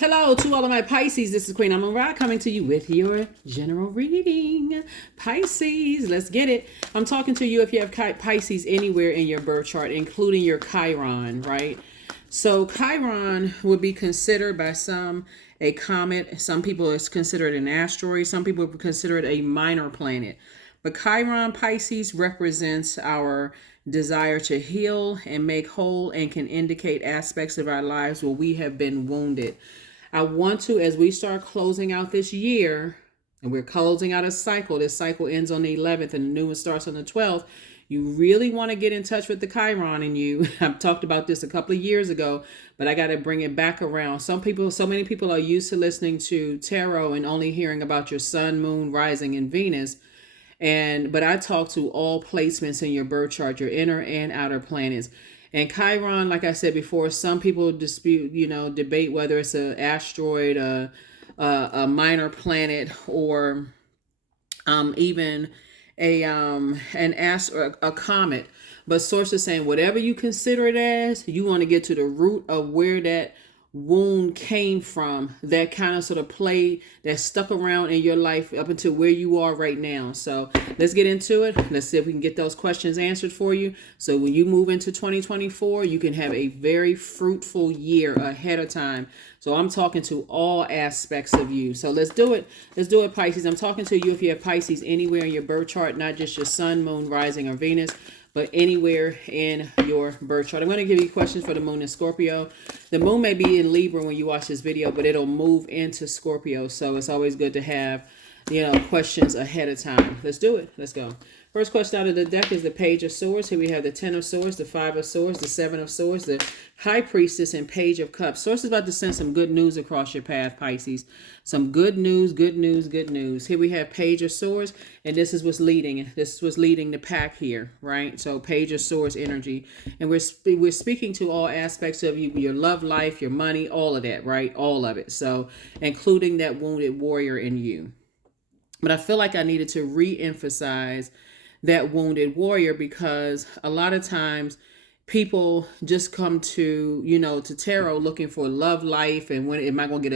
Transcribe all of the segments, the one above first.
Hello to all of my Pisces. This is Queen Amun Ra coming to you with your general reading. Pisces, let's get it. I'm talking to you if you have Pisces anywhere in your birth chart, including your Chiron, right? So Chiron would be considered by some a comet. Some people it's considered an asteroid. Some people consider it a minor planet. But Chiron Pisces represents our desire to heal and make whole and can indicate aspects of our lives where we have been wounded. I want to, as we start closing out this year, and we're closing out a cycle, this cycle ends on the 11th and the new one starts on the 12th. You really want to get in touch with the Chiron in you. I've talked about this a couple of years ago, but I got to bring it back around. So many people are used to listening to tarot and only hearing about your sun, moon, rising, and Venus. But I talk to all placements in your birth chart, your inner and outer planets. And Chiron, like I said before, some people debate whether it's an asteroid, a minor planet, or even a comet. But sources saying whatever you consider it as, you want to get to the root of where that wound came from, that kind of sort of play that stuck around in your life up until where you are right now. So let's get into it. Let's see if we can get those questions answered for you. So when you move into 2024, you can have a very fruitful year ahead of time. So I'm talking to all aspects of you. So let's do it. Let's do it, Pisces. I'm talking to you if you have Pisces anywhere in your birth chart, not just your sun, moon, rising, or Venus, but anywhere in your birth chart. I'm going to give you questions for the moon in Scorpio. The moon may be in Libra when you watch this video, but it'll move into Scorpio. So it's always good to have, questions ahead of time. Let's do it. Let's go. First question out of the deck is the Page of Swords. Here we have the 10 of Swords, the 5 of Swords, the 7 of Swords, the High Priestess, and Page of Cups. Source is about to send some good news across your path, Pisces. Some good news, good news, good news. Here we have Page of Swords, and this is what's leading. This is what's leading the pack here, right? So Page of Swords energy. And we're speaking to all aspects of you, your love life, your money, all of that, right? All of it. So including that wounded warrior in you. But I feel like I needed to re-emphasize that wounded warrior because a lot of times people just come to to tarot looking for love life and when am I going to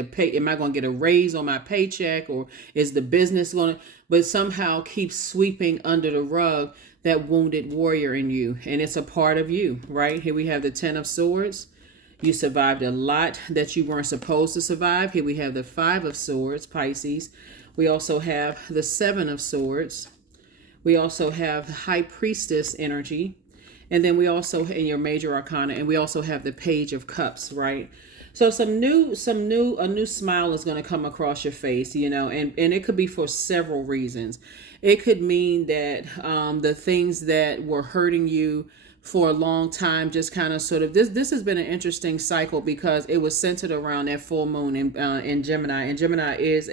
get a raise on my paycheck, or is the business going to, but somehow keep sweeping under the rug that wounded warrior in you, and it's a part of you, right? Here we have the 10 of Swords. You survived a lot that you weren't supposed to survive. Here we have the 5 of Swords, Pisces. We also have the 7 of Swords. We also have High Priestess energy. And then we also, in your major arcana, and we also have the Page of Cups, right? So a new smile is going to come across your face, and it could be for several reasons. It could mean that the things that were hurting you for a long time just kind of sort of, this has been an interesting cycle because it was centered around that full moon in Gemini. And Gemini is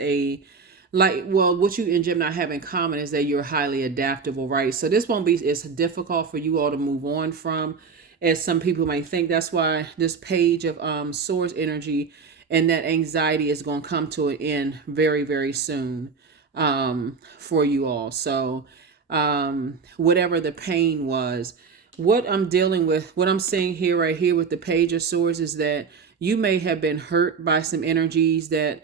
what you and Gemini have in common is that you're highly adaptable, right? So this won't be as difficult for you all to move on from as some people might think. That's why this Page of Swords energy and that anxiety is going to come to an end very, very soon for you all. So whatever the pain was, what I'm dealing with, what I'm seeing here, right here with the Page of Swords is that you may have been hurt by some energies that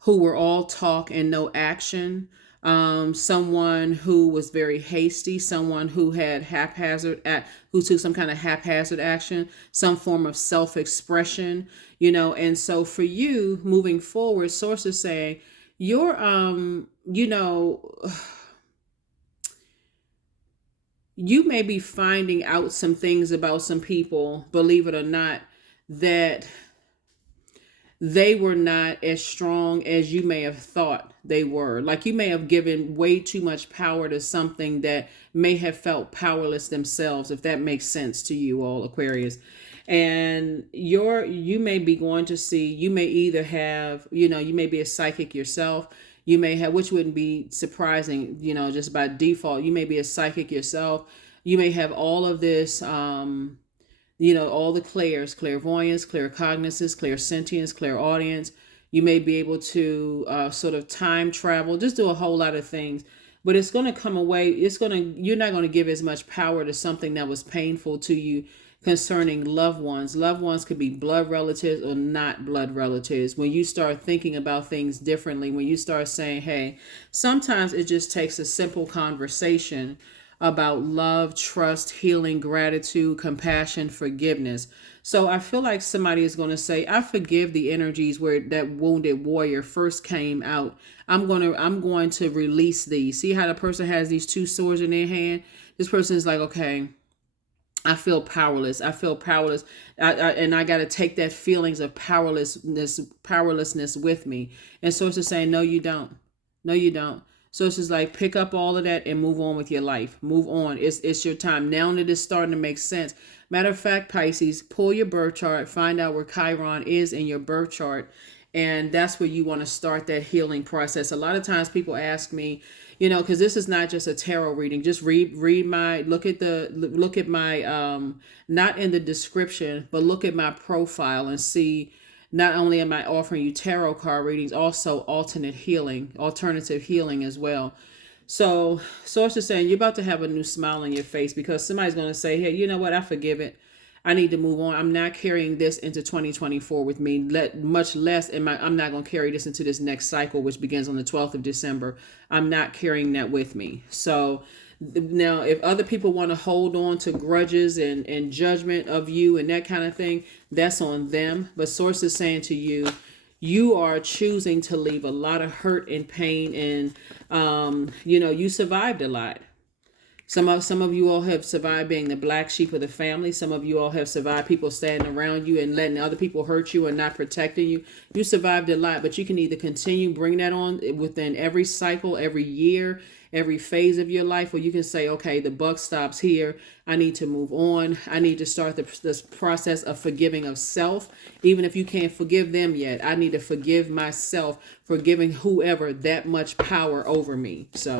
who were all talk and no action. Someone who was very hasty, someone who had who took some kind of haphazard action, some form of self-expression, and so for you moving forward, sources say you're, you may be finding out some things about some people, believe it or not, that they were not as strong as you may have thought they were. Like you may have given way too much power to something that may have felt powerless themselves, if that makes sense to you all, Aquarius. And you may be going to see, you may either have, you may be a psychic yourself. You may have, which wouldn't be surprising, just by default, you may be a psychic yourself. You may have all of this, all the clairs, clairvoyance, claircognizance, clairsentience, clairaudience. You may be able to sort of time travel, just do a whole lot of things. But it's going to come away. You're not going to give as much power to something that was painful to you concerning loved ones. Loved ones could be blood relatives or not blood relatives. When you start thinking about things differently, when you start saying, hey, sometimes it just takes a simple conversation about love, trust, healing, gratitude, compassion, forgiveness. So I feel like somebody is going to say, I forgive the energies where that wounded warrior first came out. I'm going to release these. See how the person has these two swords in their hand? This person is like, okay, I feel powerless. I feel powerless. And I got to take that feelings of powerlessness with me. And so it's just saying, no, you don't. No, you don't. So it's just like, pick up all of that and move on with your life. Move on. It's your time. Now that it's starting to make sense. Matter of fact, Pisces, pull your birth chart, find out where Chiron is in your birth chart. And that's where you want to start that healing process. A lot of times people ask me, because this is not just a tarot reading. Just read my, look at my, not in the description, but look at my profile and see, not only am I offering you tarot card readings, also alternative healing as well. So source is saying you're about to have a new smile on your face because somebody's going to say, hey, you know what? I forgive it. I need to move on. I'm not carrying this into 2024 with me. Much less I'm not going to carry this into this next cycle, which begins on the 12th of December. I'm not carrying that with me. So now, if other people want to hold on to grudges and judgment of you and that kind of thing, that's on them. But source is saying to you, you are choosing to leave a lot of hurt and pain, and you survived a lot. Some of you all have survived being the black sheep of the family. Some of you all have survived people standing around you and letting other people hurt you and not protecting you. You survived a lot, but you can either continue bring that on within every cycle, every year, every phase of your life, or you can say, okay, the buck stops here. I need to move on. I need to start this process of forgiving of self. Even if you can't forgive them yet, I need to forgive myself for giving whoever that much power over me. So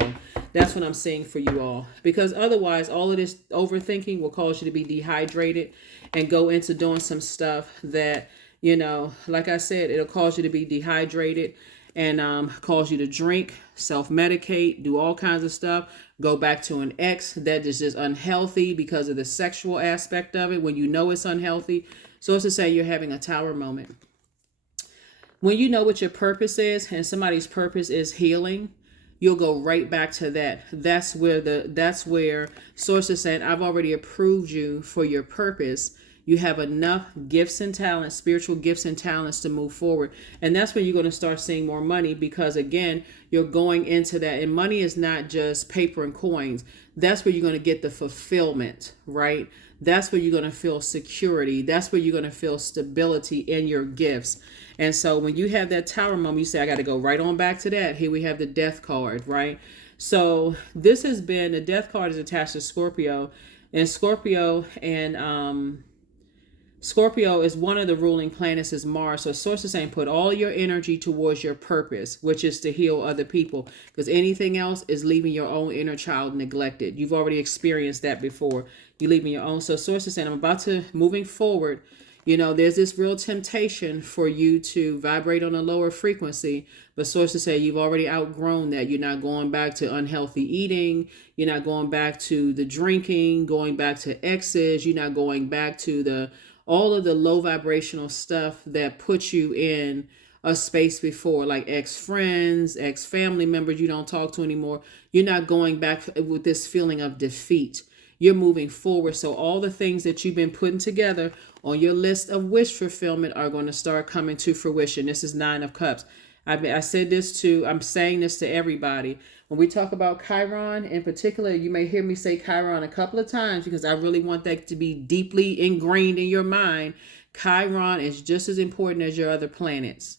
that's what I'm saying for you all. Because otherwise, all of this overthinking will cause you to be dehydrated and go into doing some stuff that, like I said, it'll cause you to be dehydrated and cause you to drink, self-medicate, do all kinds of stuff, go back to an ex that is just unhealthy because of the sexual aspect of it when you know it's unhealthy. So it's to say you're having a tower moment. When you know what your purpose is and somebody's purpose is healing, you'll go right back to that. That's where source is saying, I've already approved you for your purpose. You have enough gifts and talents, spiritual gifts and talents to move forward. And that's when you're going to start seeing more money because, again, you're going into that. And money is not just paper and coins. That's where you're going to get the fulfillment, right? That's where you're going to feel security. That's where you're going to feel stability in your gifts. And so when you have that tower moment, you say, I got to go right on back to that. Here we have the death card, right? So this has been, the death card is attached to Scorpio. And Scorpio is one of the ruling planets is Mars. So source is saying put all your energy towards your purpose, which is to heal other people, because anything else is leaving your own inner child neglected. You've already experienced that before. You're leaving your own. So source is saying I'm about to moving forward. There's this real temptation for you to vibrate on a lower frequency, but sources say you've already outgrown that. You're not going back to unhealthy eating. You're not going back to the drinking, going back to exes. You're not going back to all of the low vibrational stuff that puts you in a space before, like ex-friends, ex-family members you don't talk to anymore. You're not going back with this feeling of defeat. You're moving forward. So all the things that you've been putting together on your list of wish fulfillment are going to start coming to fruition. This is 9 of Cups. I'm saying this to everybody. When we talk about Chiron in particular, you may hear me say Chiron a couple of times because I really want that to be deeply ingrained in your mind. Chiron is just as important as your other planets.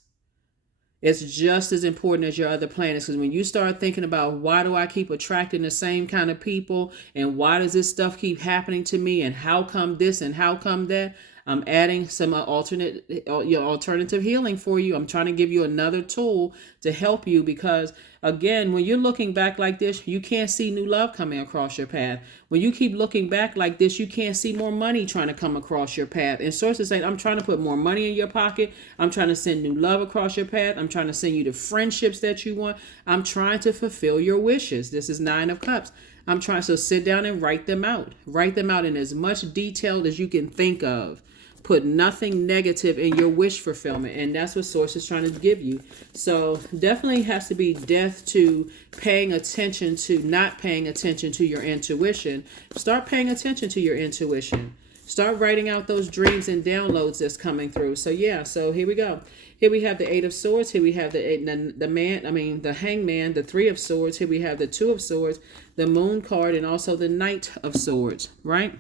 It's just as important as your other planets, because when you start thinking about why do I keep attracting the same kind of people and why does this stuff keep happening to me and how come this and how come that, I'm adding some alternative healing for you. I'm trying to give you another tool to help you because, again, when you're looking back like this, you can't see new love coming across your path. When you keep looking back like this, you can't see more money trying to come across your path. And sources saying, I'm trying to put more money in your pocket. I'm trying to send new love across your path. I'm trying to send you the friendships that you want. I'm trying to fulfill your wishes. This is 9 of Cups. I'm trying, so sit down and write them out. Write them out in as much detail as you can think of. Put nothing negative in your wish fulfillment, and that's what Source is trying to give you. So definitely has to be death to paying attention to not paying attention to your intuition. Start paying attention to your intuition. Start writing out those dreams and downloads that's coming through. So yeah, so here we go. Here we have the Eight of Swords. Here we have the Hangman, the Three of Swords. Here we have the Two of Swords, the Moon card, and also the Knight of Swords, right?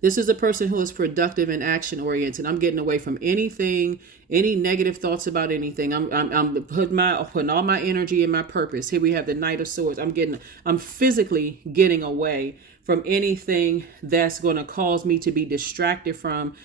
This is a person who is productive and action oriented. I'm getting away from anything, any negative thoughts about anything. I'm putting all my energy in my purpose. Here we have the Knight of Swords. I'm physically getting away from anything that's going to cause me to be distracted from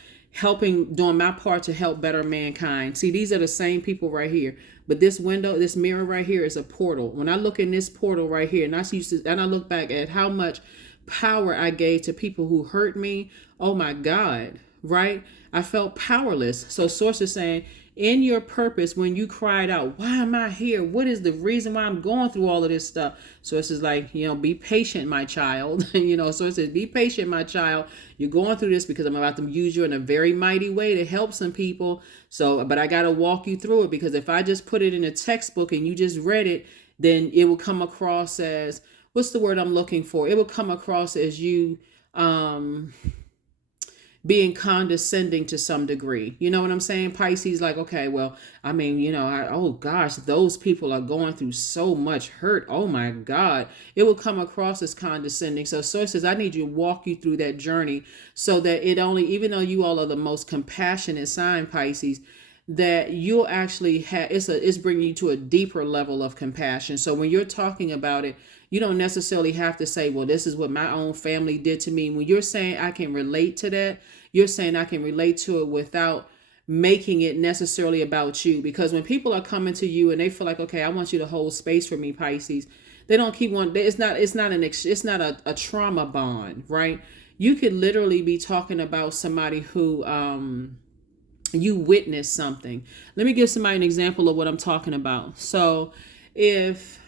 doing my part to help better mankind. See, these are the same people right here. But this window, this mirror right here is a portal. When I look in this portal right here, and I look back at how much power I gave to people who hurt me. Oh my God, right? I felt powerless. So Source is saying, in your purpose, when you cried out, why am I here? What is the reason why I'm going through all of this stuff? Source is like, be patient, my child. Source says, be patient, my child. You're going through this because I'm about to use you in a very mighty way to help some people. But I got to walk you through it, because if I just put it in a textbook and you just read it, then it will come across as, what's the word I'm looking for? It will come across as you being condescending to some degree. You know what I'm saying? Pisces, like, okay, well, oh gosh, those people are going through so much hurt. Oh my God. It will come across as condescending. So Source says, I need you to walk you through that journey so that even though you all are the most compassionate sign, Pisces, that you'll actually have, it's bringing you to a deeper level of compassion. So when you're talking about it, you don't necessarily have to say, well, this is what my own family did to me. When you're saying I can relate to that, you're saying I can relate to it without making it necessarily about you. Because when people are coming to you and they feel like, okay, I want you to hold space for me, Pisces, they don't keep wanting, it's not a trauma bond, right? You could literally be talking about somebody who, you witnessed something. Let me give somebody an example of what I'm talking about. So if,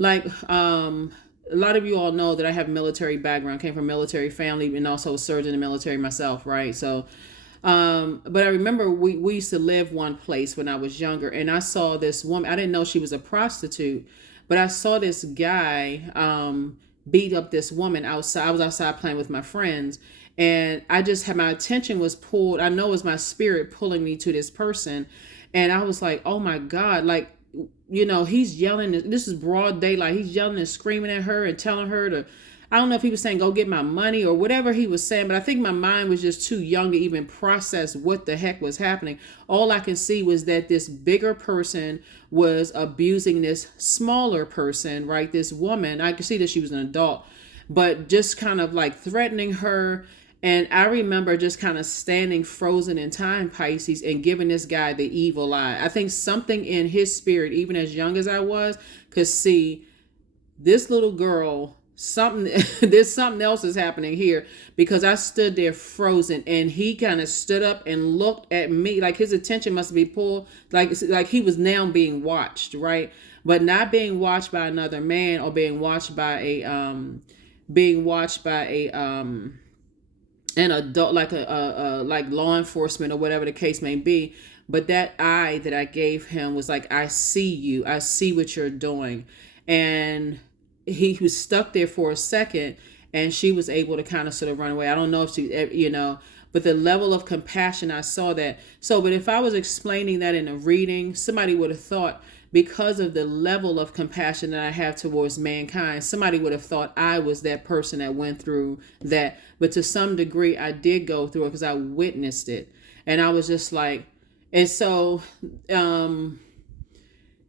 like, a lot of you all know that I have military background, came from military family, and also served in the military myself, right? So, but I remember we used to live one place when I was younger, and I saw this woman. I didn't know she was a prostitute, but I saw this guy beat up this woman outside. I was outside playing with my friends, and I just had, my attention was pulled. I know it was my spirit pulling me to this person, and I was like, oh my God, like, he's yelling. This is broad daylight. He's yelling and screaming at her and telling her to, I don't know if he was saying, go get my money or whatever he was saying, but I think my mind was just too young to even process what the heck was happening. All I can see was that this bigger person was abusing this smaller person, right? This woman, I could see that she was an adult, but just kind of like threatening her. And I remember just kind of standing frozen in time, Pisces, and giving this guy the evil eye. I think something in his spirit, even as young as I was, could see this little girl, there's something else is happening here, because I stood there frozen, and he kind of stood up and looked at me like his attention must be pulled, like he was now being watched, right? But not being watched by another man, or being watched by an adult, like like law enforcement or whatever the case may be. But that eye that I gave him was like, I see you, I see what you're doing. And he was stuck there for a second, and she was able to kind of sort of run away. I don't know if she, but the level of compassion, I saw that. So, but if I was explaining that in a reading, somebody would have thought, because of the level of compassion that I have towards mankind, somebody would have thought I was that person that went through that. But to some degree, I did go through it because I witnessed it. And I was just like, and so when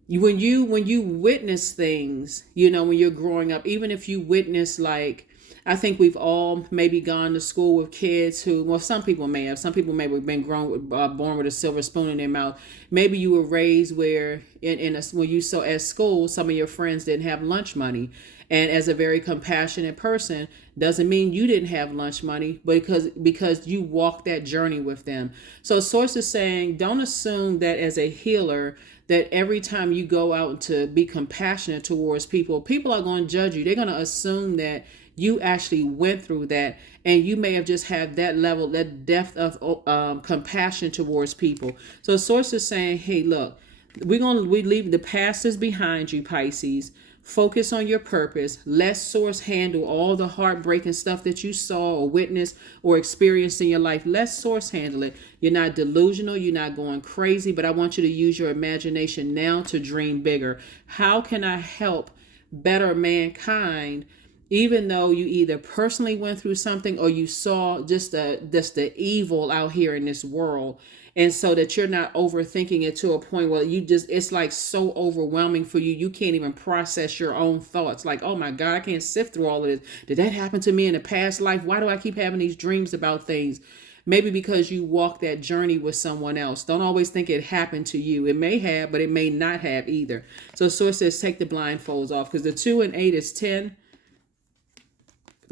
you witness things, when you're growing up, even if you witness, like, I think we've all maybe gone to school with kids who, well, some people may have been born with a silver spoon in their mouth. Maybe you were raised where when you saw at school, some of your friends didn't have lunch money. And as a very compassionate person, doesn't mean you didn't have lunch money, but because you walked that journey with them. So source is saying, don't assume that as a healer that every time you go out to be compassionate towards people, people are going to judge you. They're going to assume that you actually went through that, and you may have just had that level, that depth of compassion towards people. So source is saying, hey, look, we leave the past is behind you, Pisces. Focus on your purpose. Let source handle all the heartbreaking stuff that you saw or witnessed or experienced in your life. Let source handle it. You're not delusional. You're not going crazy, but I want you to use your imagination now to dream bigger. How can I help better mankind, even though you either personally went through something or you saw just the evil out here in this world? And so that you're not overthinking it to a point where it's like so overwhelming for you, you can't even process your own thoughts. Like, oh my God, I can't sift through all of this. Did that happen to me in a past life? Why do I keep having these dreams about things? Maybe because you walked that journey with someone else. Don't always think it happened to you. It may have, but it may not have either. So source says, take the blindfolds off, because the 2 and 8 is 10.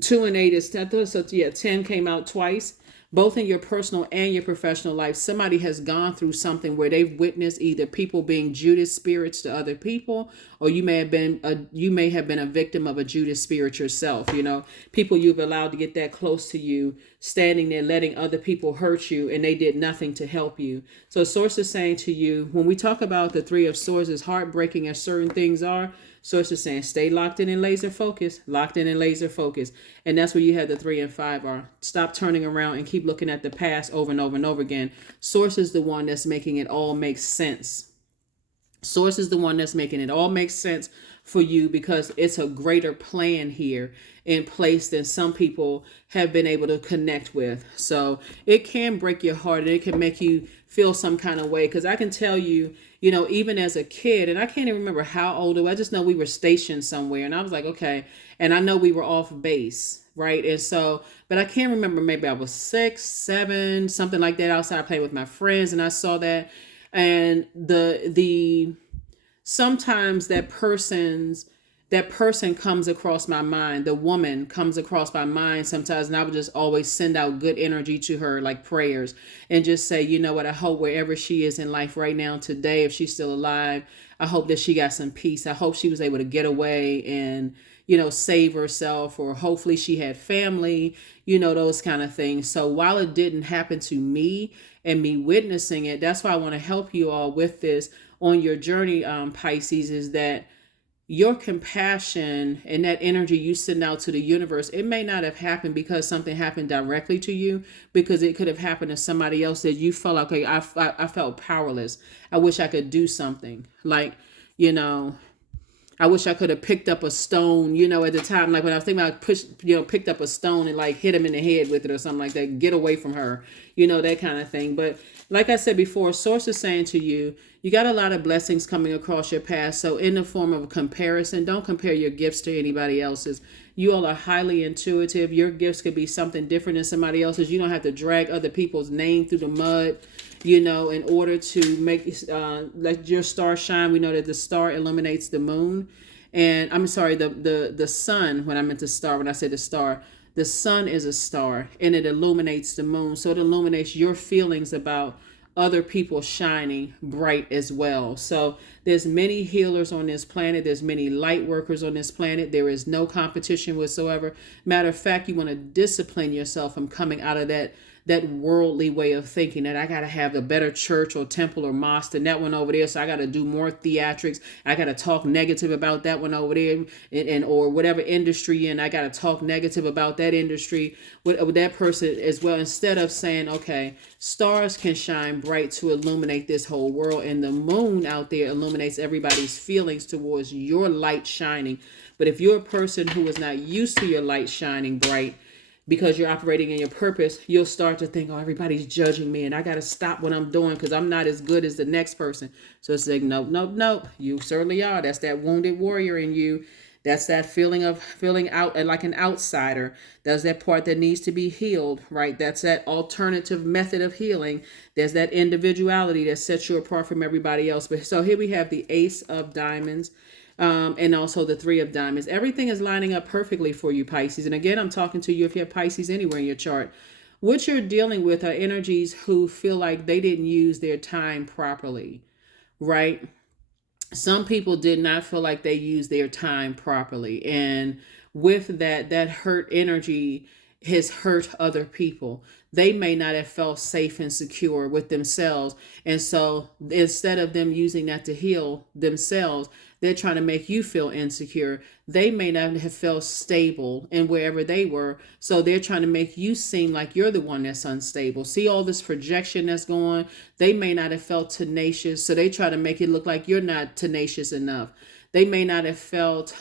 2 and 8 is 10. So yeah, 10 came out twice. Both in your personal and your professional life, somebody has gone through something where they've witnessed either people being Judas spirits to other people, or you may have been a victim of a Judas spirit yourself. People you've allowed to get that close to you, standing there letting other people hurt you, and they did nothing to help you. So source is saying to you, when we talk about the 3 of swords, as heartbreaking as certain things are, source is saying, stay locked in and laser focus, And that's where you have the 3 and 5 are. Stop turning around and keep looking at the past over and over and over again. Source is the one that's making it all make sense. Source is the one that's making it all make sense for you, because it's a greater plan here in place than some people have been able to connect with. So it can break your heart, and it can make you feel some kind of way. Because I can tell you, even as a kid, and I can't even remember how old I just know we were stationed somewhere, and I was like, okay. And I know we were off base, right? And so, but I can't remember, maybe I was 6, 7, something like that, outside playing with my friends, and I saw that. And the sometimes that person comes across my mind. The woman comes across my mind sometimes, and I would just always send out good energy to her, like prayers, and just say, you know what, I hope wherever she is in life right now today, if she's still alive, I hope that she got some peace. I hope she was able to get away and save herself, or hopefully she had family, those kind of things. So while it didn't happen to me and me witnessing it, that's why I want to help you all with this on your journey, Pisces, is that your compassion and that energy you send out to the universe, it may not have happened because something happened directly to you, because it could have happened to somebody else that you felt like, okay, I felt powerless. I wish I could do something. Like, I wish I could have picked up a stone, at the time, like when I was thinking about picked up a stone and like hit him in the head with it or something like that, get away from her, that kind of thing. But like I said before, source is saying to you, you got a lot of blessings coming across your path. So in the form of a comparison, don't compare your gifts to anybody else's. You all are highly intuitive. Your gifts could be something different than somebody else's. You don't have to drag other people's name through the mud, in order to make let your star shine. We know that the star illuminates the moon. And I'm sorry, the sun, when I meant the star, when I said the star, the sun is a star, and it illuminates the moon. So it illuminates your feelings about other people shining bright as well. So there's many healers on this planet. There's many light workers on this planet. There is no competition whatsoever. Matter of fact, you want to discipline yourself from coming out of that worldly way of thinking, that I got to have a better church or temple or mosque than that one over there. So I got to do more theatrics. I got to talk negative about that one over there, and or whatever industry, and I got to talk negative about that industry with that person as well. Instead of saying, okay, stars can shine bright to illuminate this whole world, and the moon out there illuminates everybody's feelings towards your light shining. But if you're a person who is not used to your light shining bright, because you're operating in your purpose, you'll start to think, oh, everybody's judging me, and I got to stop what I'm doing because I'm not as good as the next person. So it's like, nope. You certainly are. That's that wounded warrior in you. That's that feeling out like an outsider. That's that part that needs to be healed, right? That's that alternative method of healing. There's that individuality that sets you apart from everybody else. But so here we have the Ace of Diamonds. And also the Three of Diamonds. Everything is lining up perfectly for you, Pisces. And again, I'm talking to you if you have Pisces anywhere in your chart. What you're dealing with are energies who feel like they didn't use their time properly, right? Some people did not feel like they used their time properly. And with that, that hurt energy has hurt other people. They may not have felt safe and secure with themselves. And so instead of them using that to heal themselves, they're trying to make you feel insecure. They may not have felt stable in wherever they were. So they're trying to make you seem like you're the one that's unstable. See all this projection that's going. They may not have felt tenacious. So they try to make it look like you're not tenacious enough. They may not have felt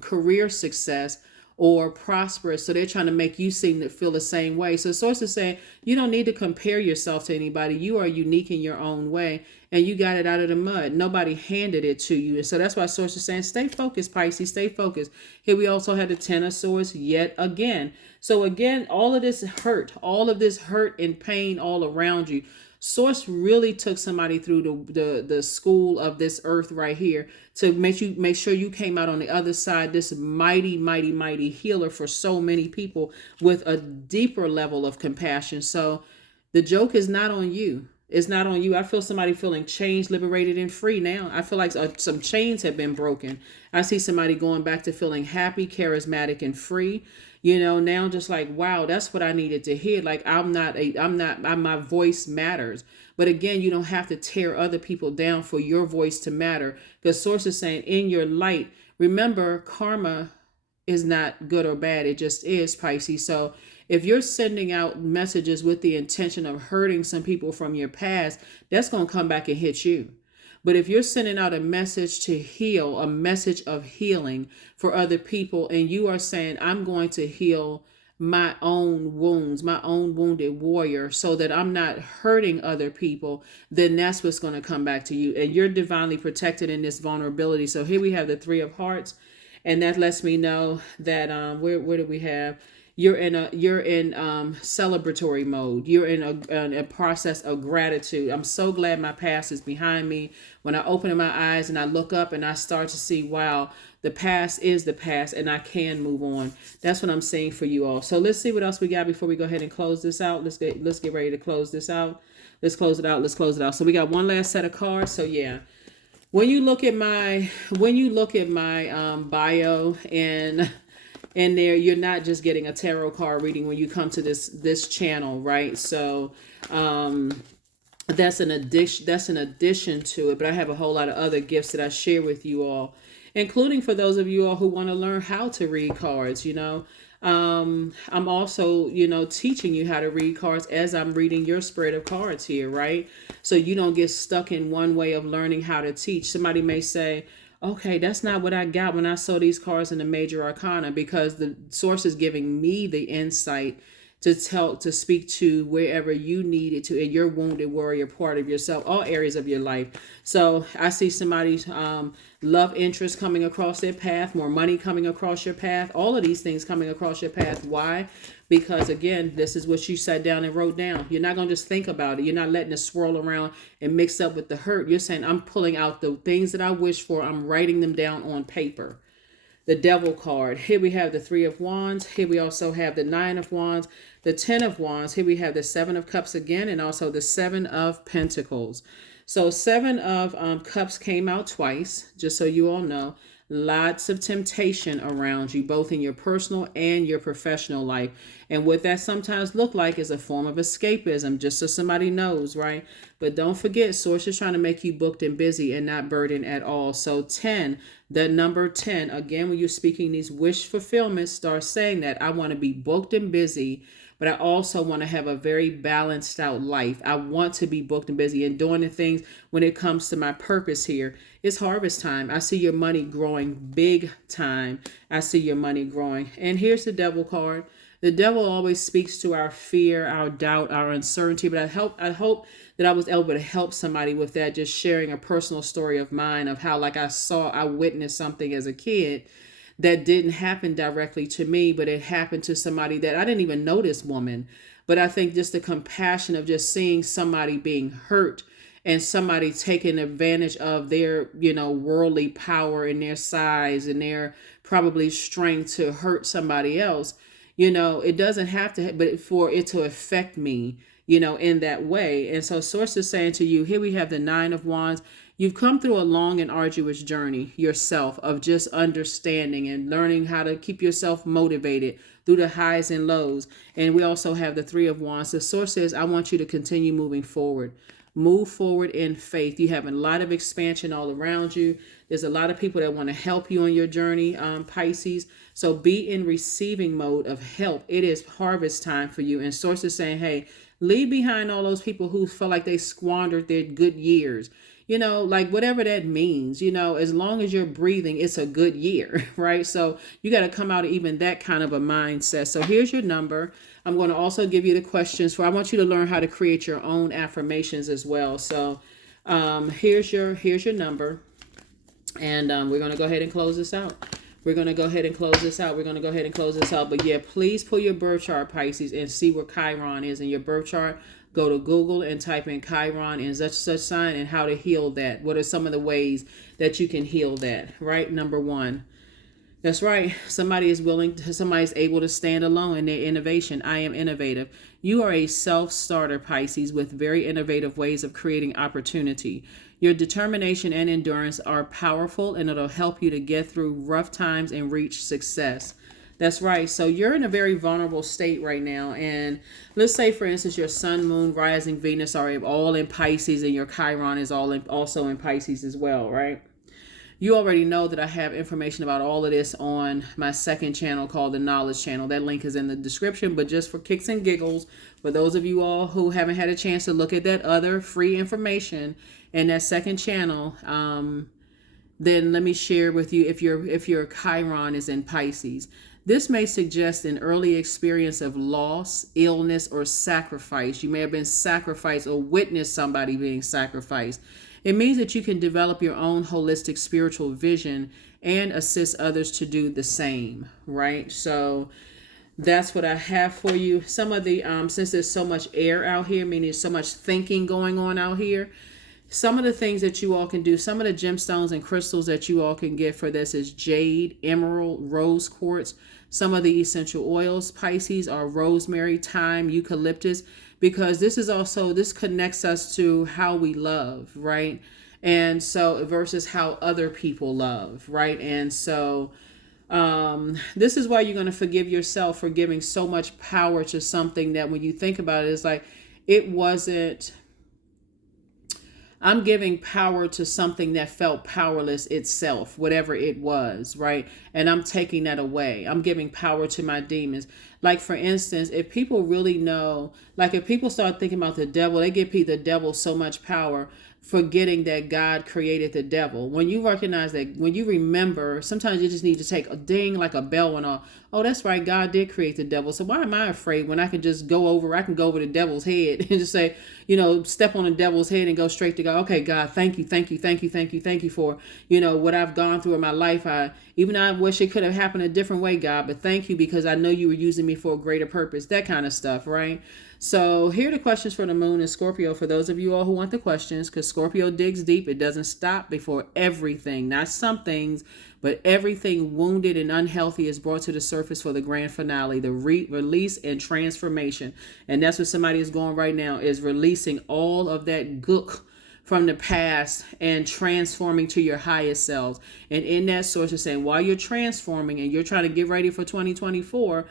career success or prosperous. So they're trying to make you seem to feel the same way. So source is saying you don't need to compare yourself to anybody. You are unique in your own way and you got it out of the mud. Nobody handed it to you. And so that's why source is saying stay focused, Pisces, stay focused. Here we also have the Ten of Swords yet again. So again, all of this hurt and pain all around you. Source really took somebody through the school of this earth right here to make sure you came out on the other side, this mighty healer for so many people with a deeper level of compassion. So the joke is not on you. It's not on you. I feel somebody feeling changed, liberated, and free now. I feel like some chains have been broken. I see somebody going back to feeling happy, charismatic, and free. Now just like, wow, that's what I needed to hear. Like, my voice matters. But again, you don't have to tear other people down for your voice to matter. Because source is saying in your light, remember, karma is not good or bad. It just is, Pisces. So if you're sending out messages with the intention of hurting some people from your past, that's going to come back and hit you. But if you're sending out a message to heal, a message of healing for other people, and you are saying, I'm going to heal my own wounds, my own wounded warrior, so that I'm not hurting other people, then that's what's going to come back to you. And you're divinely protected in this vulnerability. So here we have the Three of Hearts. And that lets me know that where do we have? You're in celebratory mode. You're in a process of gratitude. I'm so glad my past is behind me. When I open my eyes and I look up and I start to see, wow, the past is the past and I can move on. That's what I'm saying for you all. So let's see what else we got before we go ahead and close this out. Let's get ready to close this out. Let's close it out. So we got one last set of cards. So yeah. When you look at my bio and there, you're not just getting a tarot card reading when you come to this channel, right? So that's an addition to it. But I have a whole lot of other gifts that I share with you all, including for those of you all who want to learn how to read cards. I'm also, teaching you how to read cards as I'm reading your spread of cards here, right? So you don't get stuck in one way of learning how to teach. Somebody may say, okay, that's not what I got when I saw these cards in the major arcana, because the source is giving me the insight to speak to wherever you need it to in your wounded warrior part of yourself, all areas of your life. So I see somebody's love interest coming across their path, more money coming across your path, all of these things coming across your path. Why? Because again, this is what you sat down and wrote down. You're not going to just think about it. You're not letting it swirl around and mix up with the hurt. You're saying, I'm pulling out the things that I wish for. I'm writing them down on paper. The Devil card. Here we have the Three of Wands. Here we also have the Nine of Wands, the Ten of Wands. Here we have the Seven of Cups again, and also the Seven of Pentacles. So Seven of Cups came out twice, just so you all know. Lots of temptation around you, both in your personal and your professional life. And what that sometimes look like is a form of escapism, just so somebody knows, right? But don't forget, source is trying to make you booked and busy and not burdened at all. So 10, the number 10, again, when you're speaking these wish fulfillments, start saying that I want to be booked and busy, but I also want to have a very balanced out life. I want to be booked and busy and doing the things when it comes to my purpose here. It's harvest time. I see your money growing big time. I see your money growing. And here's the Devil card. The devil always speaks to our fear, our doubt, our uncertainty. But I hope that I was able to help somebody with that, just sharing a personal story of mine of how, like, I witnessed something as a kid that didn't happen directly to me, but it happened to somebody that I didn't even know this woman. But I think just the compassion of just seeing somebody being hurt and somebody taking advantage of their, worldly power and their size and their probably strength to hurt somebody else. It doesn't have to, but for it to affect me, in that way. And so Source is saying to you, here we have the Nine of Wands. You've come through a long and arduous journey yourself of just understanding and learning how to keep yourself motivated through the highs and lows. And we also have the Three of Wands. The Source says, I want you to continue moving forward. Move forward in faith. You have a lot of expansion all around you. There's a lot of people that want to help you on your journey, Pisces. So be in receiving mode of help. It is harvest time for you. And Source is saying, hey, leave behind all those people who felt like they squandered their good years. Like whatever that means, as long as you're breathing, it's a good year, right? So you got to come out of even that kind of a mindset. So here's your number. I'm going to also give you the questions I want you to learn how to create your own affirmations as well. So here's your number. And we're going to go ahead and close this out. But yeah, please pull your birth chart, Pisces, and see where Chiron is in your birth chart. Go to Google and type in Chiron and such sign and how to heal that. What are some of the ways that you can heal that, right? Number one. That's right. Somebody's able to stand alone in their innovation. I am innovative. You are a self-starter, Pisces, with very innovative ways of creating opportunity. Your determination and endurance are powerful, and it'll help you to get through rough times and reach success. That's right. So you're in a very vulnerable state right now. And let's say, for instance, your sun, moon, rising, Venus are all in Pisces, and your Chiron is also in Pisces as well, right? You already know that I have information about all of this on my second channel called the Knowledge Channel. That link is in the description, but just for kicks and giggles, for those of you all who haven't had a chance to look at that other free information in that second channel, then let me share with you if your Chiron is in Pisces. This may suggest an early experience of loss, illness, or sacrifice. You may have been sacrificed or witnessed somebody being sacrificed. It means that you can develop your own holistic spiritual vision and assist others to do the same, right? So that's what I have for you. Some of the, since there's so much air out here, meaning there's so much thinking going on out here, some of the things that you all can do, some of the gemstones and crystals that you all can get for this is jade, emerald, rose quartz. Some of the essential oils, Pisces, are rosemary, thyme, eucalyptus, because this connects us to how we love, right? And so versus how other people love, right? And so this is why you're going to forgive yourself for giving so much power to something that when you think about it, it's like, I'm giving power to something that felt powerless itself, whatever it was, right? And I'm taking that away. I'm giving power to my demons. Like, for instance, if people really know, like if people start thinking about the devil, they give the devil so much power, forgetting that God created the devil. When you recognize that, when you remember, sometimes you just need to take a ding, like a bell went off. Oh, that's right. God did create the devil. So why am I afraid when I can go over the devil's head and just say, step on the devil's head and go straight to God. Okay, God, thank you for, what I've gone through in my life. I wish it could have happened a different way, God, but thank you because I know you were using me for a greater purpose, that kind of stuff, right? So here are the questions for the moon and Scorpio for those of you all who want the questions, because Scorpio digs deep. It doesn't stop before everything, not some things, but everything wounded and unhealthy is brought to the surface for the grand finale, the release and transformation. And that's what somebody is going right now, is releasing all of that gook from the past and transforming to your highest selves. And in that Source is saying, while you're transforming and you're trying to get ready for 2024,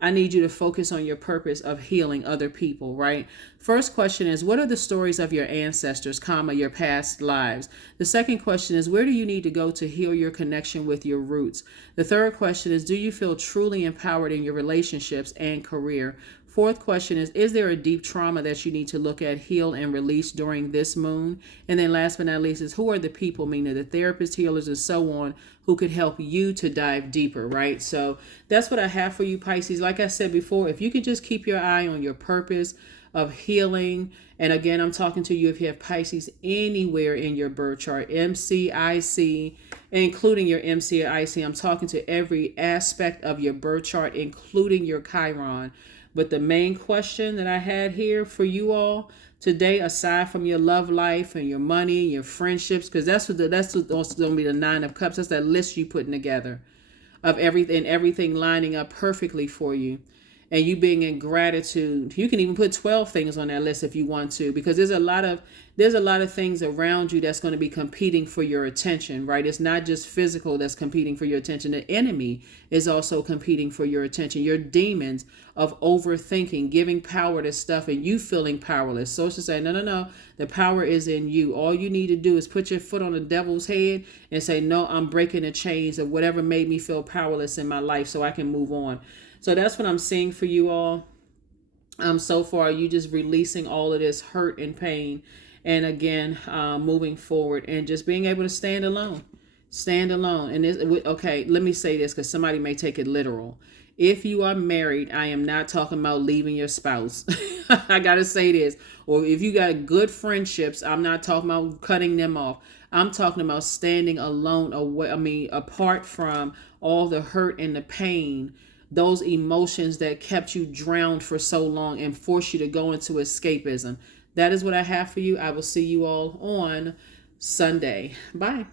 I need you to focus on your purpose of healing other people, right? First question is, what are the stories of your ancestors, your past lives? The second question is, where do you need to go to heal your connection with your roots? The third question is, do you feel truly empowered in your relationships and career? Fourth question is there a deep trauma that you need to look at, heal, and release during this moon? And then last but not least is, who are the people, meaning the therapists, healers, and so on, who could help you to dive deeper, right? So that's what I have for you, Pisces. Like I said before, if you could just keep your eye on your purpose of healing, and again, I'm talking to you if you have Pisces anywhere in your birth chart, MCIC, including your MCIC. I'm talking to every aspect of your birth chart, including your Chiron. But the main question that I had here for you all today, aside from your love life and your money, your friendships, because that's what's going to be the Nine of Cups. That's that list you putting together of everything lining up perfectly for you, and you being in gratitude. You can even put 12 things on that list if you want to, because there's a lot of things around you that's going to be competing for your attention, right? It's not just physical that's competing for your attention. The enemy is also competing for your attention. Your demons of overthinking, giving power to stuff, and you feeling powerless. So it's to say, no, the power is in you. All you need to do is put your foot on the devil's head and say, no, I'm breaking the chains of whatever made me feel powerless in my life so I can move on. So that's what I'm seeing for you all. So far, you just releasing all of this hurt and pain, and again, moving forward and just being able to stand alone. Stand alone. And okay, let me say this because somebody may take it literal. If you are married, I am not talking about leaving your spouse. I got to say this. Or if you got good friendships, I'm not talking about cutting them off. I'm talking about standing alone, apart from all the hurt and the pain, those emotions that kept you drowned for so long and forced you to go into escapism. That is what I have for you. I will see you all on Sunday. Bye.